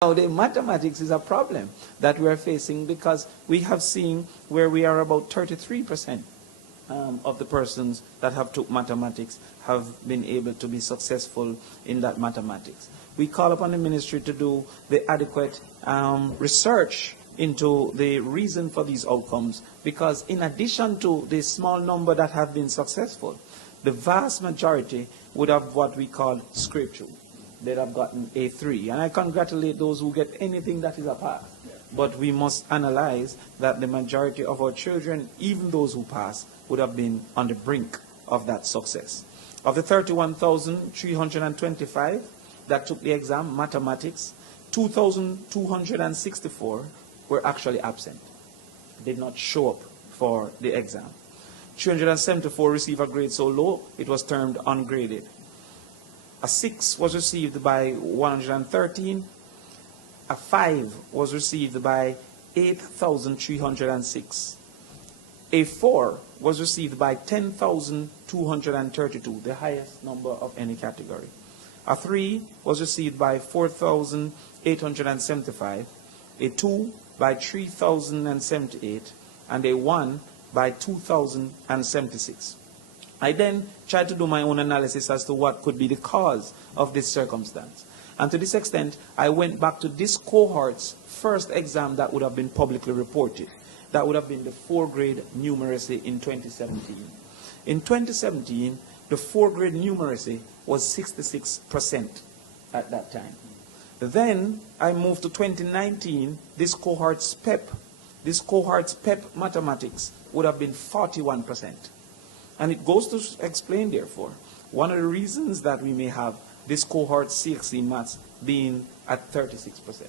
Now, the mathematics is a problem that we're facing because we have seen where we are about 33% of the persons that have took mathematics have been able to be successful in that mathematics. We call upon the ministry to do the adequate research into the reason for these outcomes, because in addition to the small number that have been successful, the vast majority would have what we call scrape through. They'd have gotten A3. And I congratulate those who get anything that is a pass. But we must analyze that the majority of our children, even those who pass, would have been on the brink of that success. Of the 31,325 that took the exam, mathematics, 2,264 were actually absent, did not show up for the exam. 374 received a grade so low, it was termed ungraded. A 6 was received by 113. A 5 was received by 8,306. A 4 was received by 10,232, the highest number of any category. A 3 was received by 4,875. A 2 by 3,078. And a 1 by 2,076. I then tried to do my own analysis as to what could be the cause of this circumstance. And to this extent, I went back to this cohort's first exam that would have been publicly reported. That would have been the 4th grade numeracy in 2017. In 2017, the 4th grade numeracy was 66% at that time. Then I moved to 2019, this cohort's PEP mathematics would have been 41%. And it goes to explain, therefore, one of the reasons that we may have this cohort CSEC maths being at 36%.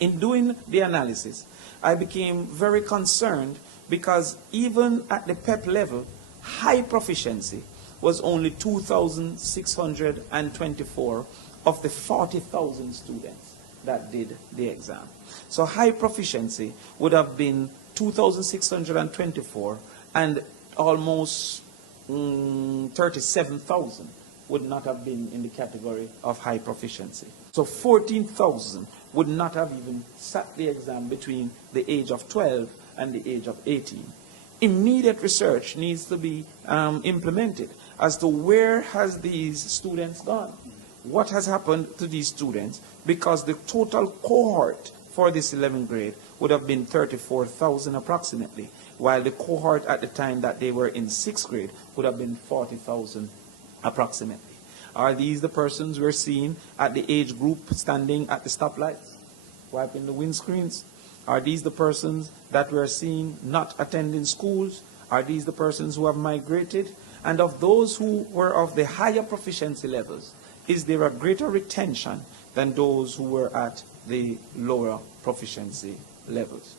In doing the analysis, I became very concerned because even at the PEP level, high proficiency was only 2,624 of the 40,000 students that did the exam. So high proficiency would have been 2,624, and almost 37,000 would not have been in the category of high proficiency. So 14,000 would not have even sat the exam between the age of 12 and the age of 18. Immediate research needs to be implemented as to where has these students gone? What has happened to these students? Because the total cohort for this 11th grade would have been 34,000 approximately, while the cohort at the time that they were in 6th grade would have been 40,000 approximately. Are these the persons we're seeing at the age group standing at the stoplights, wiping the windscreens? Are these the persons that we're seeing not attending schools? Are these the persons who have migrated? And of those who were of the higher proficiency levels, is there a greater retention than those who were at the lower proficiency levels?